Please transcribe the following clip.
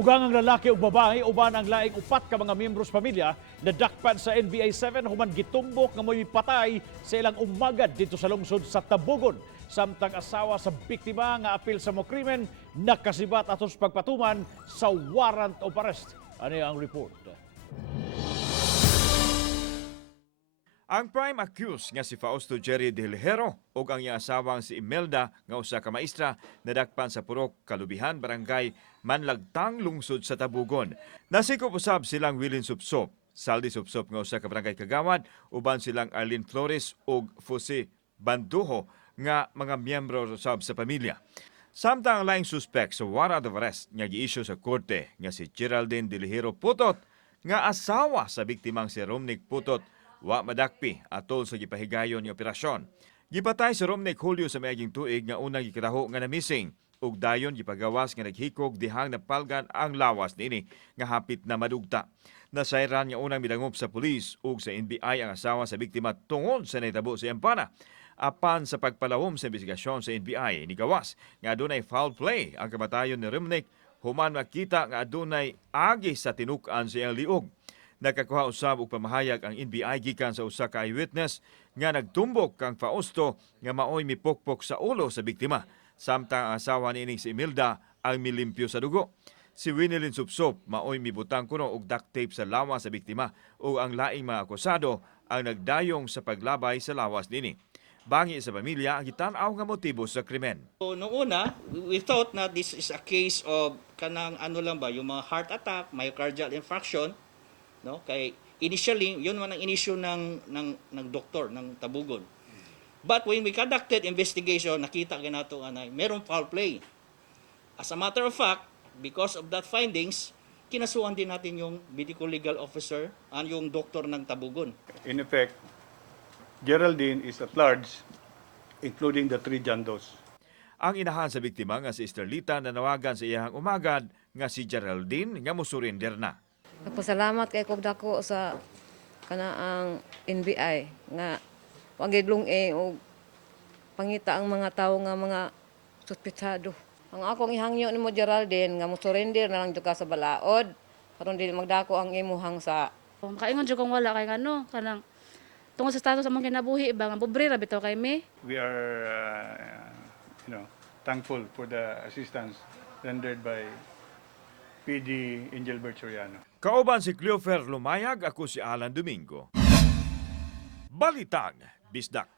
Ugang ang lalaki ug babae uban ang laing upat ka mga miyembros pamilya nadakpan sa NBI 7 human gitumbok nga mo'y patay sa ilang umagad dito sa lungsod sa Tabugon. Samtang asawa sa biktima nga apil sa mo krimen nakasibat aton sa pagpatuman sa warrant of arrest. Ano ang report? Ang prime accused nga si Fausto Jerry De Ligero ug ang iyang asawang si Imelda nga usa ka maestra nadakpan sa Purok, Kalubihan, Barangay Manlagtang, lungsod sa Tabugon. Nasikop usab silang Wilin Supsop, Saldi Supsop nga usa ka barangay kagawad, uban silang Arlene Flores ug Jose Banduho nga mga miyembro usab sa pamilya. Samtang ang laing suspect sa warrant of arrest nga gi-issue sa korte nga si Geraldine De Ligero Putot nga asawa sa biktimang si Romnick Putot wa madakpi atol sa gipahigayon nga operasyon. Gipatay sa Romnick Hulyo sa miaging tuig nga unang gikataho nga na-missing ug dayon gipagawas nga naghikog dihang napalgan ang lawas niini nga hapit na madugta. Nasayran nga unang midangop sa pulis ug sa NBI ang asawa sa biktima tungod sa nahitabo sa Yampana. Apan sa pagpalawom sa investigasyon sa NBI ni gawas nga adunay foul play ang kamatayon ni Romnick human makita nga adunay agi sa tinuk-an sa iyang liog. Nakakuha usab og pamahayag ang NBI gikan sa usa ka eyewitness nga nagtumbok kang Fausto nga maoy mipokpok sa ulo sa biktima. Samtang ang asawa niining si Imelda ang milimpyo sa dugo. Si Winilin Supsop maoy mibutang kuno og duct tape sa lawas sa biktima ug ang laing mga akusado ang nagdayong sa paglabay sa lawas nini. Bangi sa pamilya ang gitan-aw nga motibo sa krimen. So, noong una, we thought na this is a case of kanang ano lang ba, yung mga heart attack, myocardial infarction, no? Kay initially, yun man ang inisyu ng doktor ng Tabugon. But when we conducted investigation, nakita ganato nga merong foul play. As a matter of fact, because of that findings, kinasuhan din natin yung medical legal officer at yung doktor ng Tabugon. In effect, Geraldine is at large, including the 3 Jandos. Ang inahan sa biktima nga si Esterlita na nawagan sa iyang umagad nga si Geraldine nga mosurrender na. Nagpasalamat kay kog dako sa kanaang NBI nga pagidlong og pangita ang mga tawo nga mga suspetsado. Ang akong ihangyo nimo Geraldine nga mo surrender na lang jud ka sa balaod karon dili magdako ang imuhang sa Makaingon jud kong wala kay ngano kanang tungod sa status among kinabuhi ba nga pobre ra bitaw kay me. We are, thankful for the assistance rendered by PD Engelbert Soriano. Kauban si Cleofer Lumayag, ako si Alan Domingo. Balitang Bisdak.